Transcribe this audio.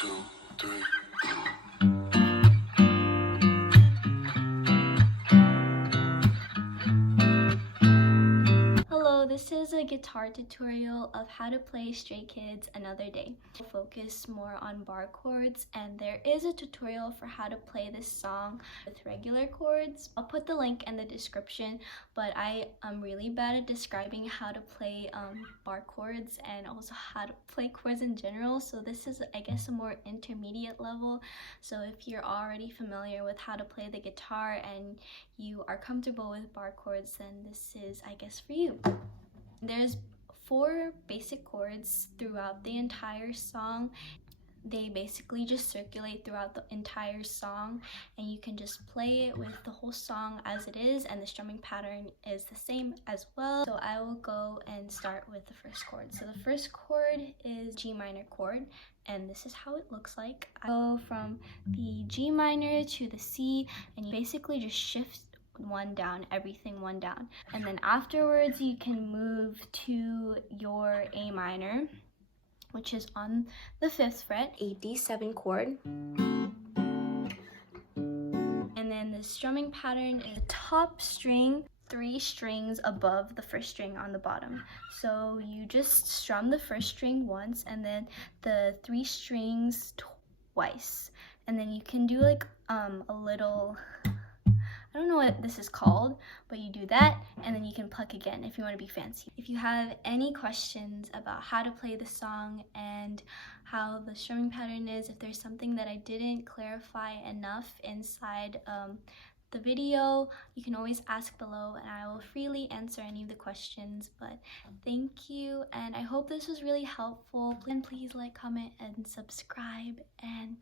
2, 3. Hello, this is a guitar tutorial of how to play Stray Kids Another Day. I'll focus more on bar chords, and there is a tutorial for how to play this song with regular chords. I'll put the link in the description, but I am really bad at describing how to play bar chords and also how to play chords in general, so this is, I guess, a more intermediate level. So if you're already familiar with how to play the guitar and you are comfortable with bar chords, then this is, I guess, for you. There's 4 basic chords throughout the entire song. They basically just circulate throughout the entire song, and you can just play it with the whole song as it is, and the strumming pattern is the same as well. So I will go and start with the first chord. So the first chord is G minor chord, and this is how it looks like. I go from the G minor to the C, and you basically just shift one down, everything one down, and then afterwards you can move to your A minor, which is on the 5th fret, a D7 chord. And then the strumming pattern is the top string 3 strings above the first string on the bottom. So you just strum the first string once and then the 3 strings twice. And then you can do like a little, I don't know what this is called, but you do that and then you can pluck again if you want to be fancy. If you have any questions about how to play the song and how the strumming pattern is, if there's something that I didn't clarify enough inside the video, you can always ask below and I will freely answer any of the questions. But thank you, and I hope this was really helpful. And please like, comment, and subscribe, and